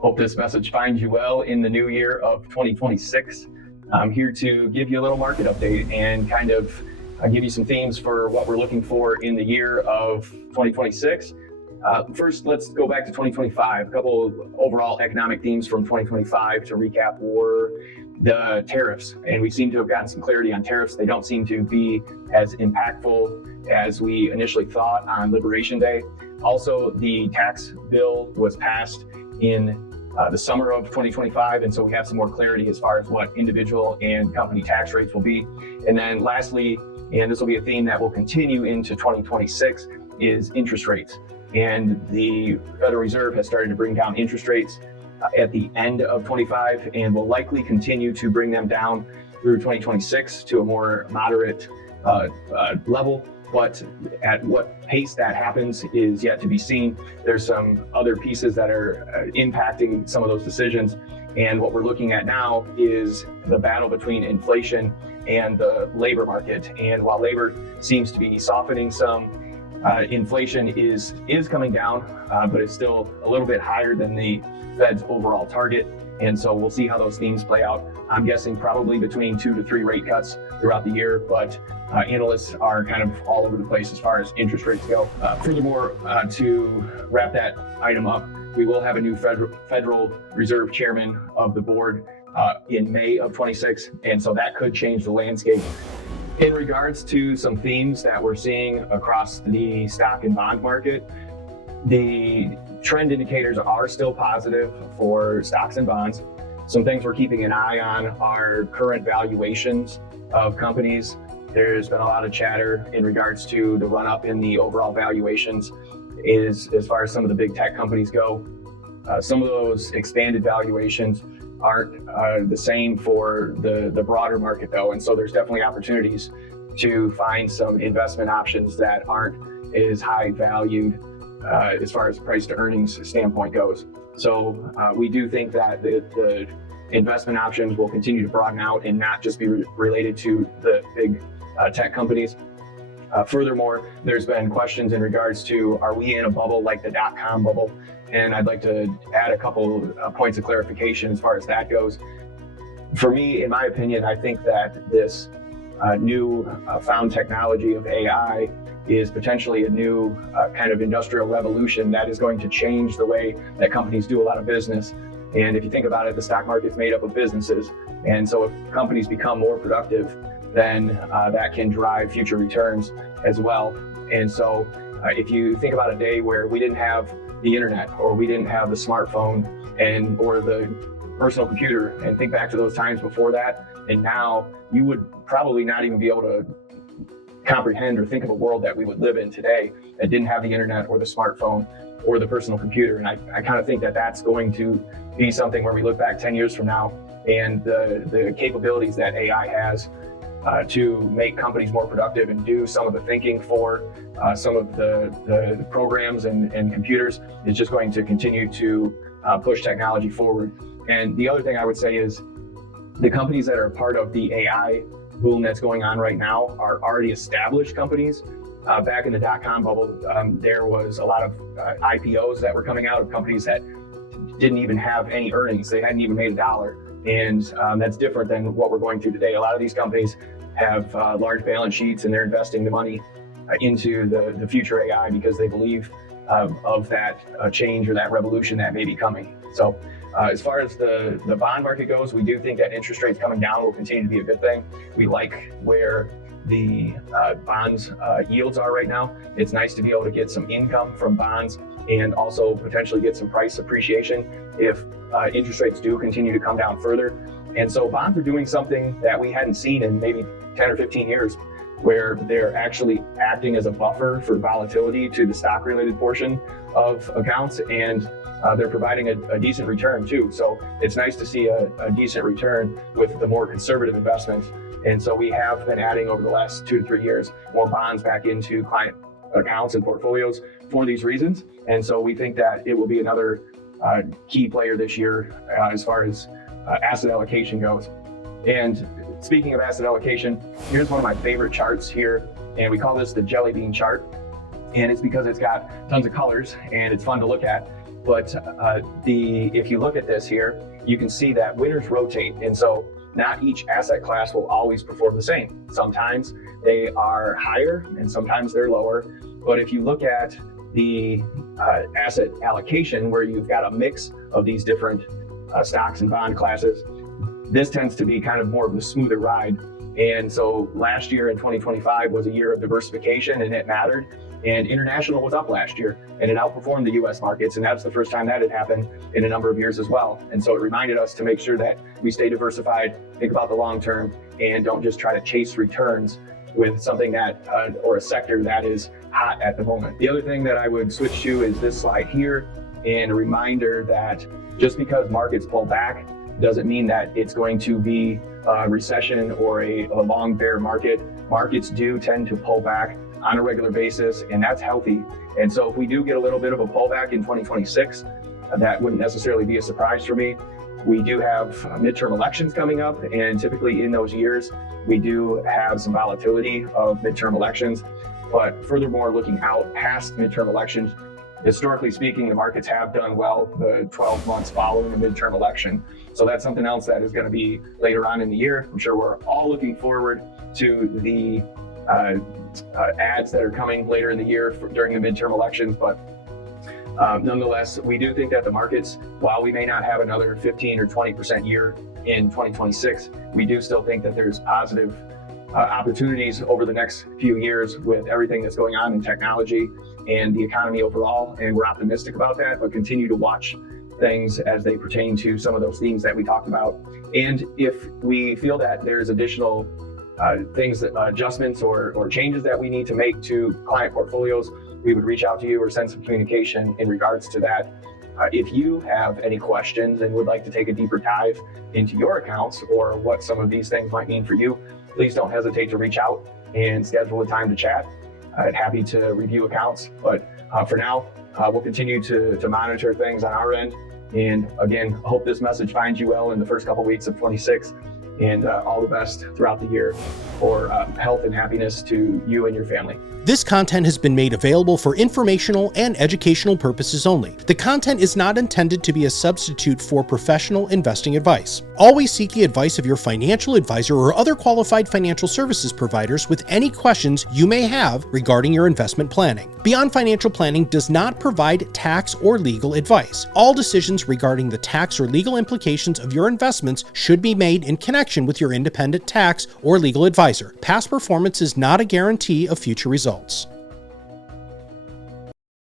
Hope this message finds you well in the new year of 2026. I'm here to give you a little market update and kind of give you some themes for what we're looking for in the year of 2026. First, let's go back to 2025. A couple of overall economic themes from 2025 to recap were the tariffs, and we seem to have gotten some clarity on tariffs. They don't seem to be as impactful as we initially thought on Liberation Day. Also, the tax bill was passed in the summer of 2025, and so we have some more clarity as far as what individual and company tax rates will be. And then lastly, and this will be a theme that will continue into 2026, is interest rates. And the Federal Reserve has started to bring down interest rates at the end of 25 and will likely continue to bring them down through 2026 to a more moderate level. But at what pace that happens is yet to be seen. There's some other pieces that are impacting some of those decisions. And what we're looking at now is the battle between inflation and the labor market. And while labor seems to be softening some, inflation is coming down, but it's still a little bit higher than the Fed's overall target. And so we'll see how those themes play out. I'm guessing probably between 2 to 3 rate cuts throughout the year, but analysts are kind of all over the place as far as interest rates go. Furthermore, to wrap that item up, we will have a new Federal Reserve chairman of the board in May of 26, and so that could change the landscape. In regards to some themes that we're seeing across the stock and bond market, the trend indicators are still positive for stocks and bonds. Some things we're keeping an eye on are current valuations of companies. There's been a lot of chatter in regards to the run up in the overall valuations as far as some of the big tech companies go. Some of those expanded valuations aren't the same for the broader market though. And so there's definitely opportunities to find some investment options that aren't as high valued as far as price to earnings standpoint goes. So we do think that the investment options will continue to broaden out and not just be related to the big tech companies. Furthermore, there's been questions in regards to, are we in a bubble like the .com bubble? And I'd like to add a couple points of clarification as far as that goes. For me, in my opinion, I think that this new found technology of AI is potentially a new kind of industrial revolution that is going to change the way that companies do a lot of business. And if you think about it, the stock market's made up of businesses. And so if companies become more productive, then that can drive future returns as well. And so if you think about a day where we didn't have the internet, or we didn't have the smartphone or the personal computer, and think back to those times before that, and now you would probably not even be able to comprehend or think of a world that we would live in today that didn't have the internet or the smartphone or the personal computer. And I kind of think that that's going to be something where we look back 10 years from now and the capabilities that AI has to make companies more productive and do some of the thinking for some of the programs and computers is just going to continue to push technology forward. And the other thing I would say is the companies that are part of the AI boom that's going on right now are already established companies. Back in the .com bubble, there was a lot of IPOs that were coming out of companies that didn't even have any earnings. They hadn't even made $1. And that's different than what we're going through today. A lot of these companies have large balance sheets, and they're investing the money into the future AI because they believe of that change or that revolution that may be coming. So as far as the bond market goes, we do think that interest rates coming down will continue to be a good thing. We like where the bonds yields are right now. It's nice to be able to get some income from bonds and also potentially get some price appreciation if interest rates do continue to come down further. And so bonds are doing something that we hadn't seen in maybe 10 or 15 years, where they're actually acting as a buffer for volatility to the stock related portion of accounts, and they're providing a decent return too. So it's nice to see a decent return with the more conservative investments. And so we have been adding over the last 2 to 3 years more bonds back into client accounts and portfolios for these reasons. And so we think that it will be another key player this year as far as asset allocation goes. And speaking of asset allocation, here's one of my favorite charts here, and we call this the jelly bean chart. And it's because it's got tons of colors and it's fun to look at. But if you look at this here, you can see that winners rotate. And so not each asset class will always perform the same. Sometimes they are higher and sometimes they're lower. But if you look at the asset allocation, where you've got a mix of these different stocks and bond classes, this tends to be kind of more of a smoother ride. And so last year in 2025 was a year of diversification, and it mattered. And international was up last year, and it outperformed the US markets. And that's the first time that had happened in a number of years as well. And so it reminded us to make sure that we stay diversified, think about the long term, and don't just try to chase returns with something that, or a sector that is hot at the moment. The other thing that I would switch to is this slide here, and a reminder that just because markets pull back doesn't mean that it's going to be a recession or a long bear market. Markets do tend to pull back on a regular basis, and that's healthy. And so if we do get a little bit of a pullback in 2026, that wouldn't necessarily be a surprise for me. We do have midterm elections coming up, and typically in those years, we do have some volatility of midterm elections. But furthermore, looking out past midterm elections, historically speaking, the markets have done well the 12 months following the midterm election. So that's something else that is going to be later on in the year. I'm sure we're all looking forward to the ads that are coming later in the year during the midterm elections. But nonetheless, we do think that the markets, while we may not have another 15 or 20% year in 2026, we do still think that there's positive opportunities over the next few years with everything that's going on in technology and the economy overall. And we're optimistic about that, but continue to watch things as they pertain to some of those themes that we talked about. And if we feel that there's additional adjustments or changes that we need to make to client portfolios, we would reach out to you or send some communication in regards to that. If you have any questions and would like to take a deeper dive into your accounts or what some of these things might mean for you, please don't hesitate to reach out and schedule a time to chat. I'm happy to review accounts, but for now, we'll continue to monitor things on our end. And again, I hope this message finds you well in the first couple weeks of 26, and all the best throughout the year for health and happiness to you and your family. This content has been made available for informational and educational purposes only. The content is not intended to be a substitute for professional investing advice. Always seek the advice of your financial advisor or other qualified financial services providers with any questions you may have regarding your investment planning. Beyond Financial Planning does not provide tax or legal advice. All decisions regarding the tax or legal implications of your investments should be made in connection with your independent tax or legal advisor. Past performance is not a guarantee of future results.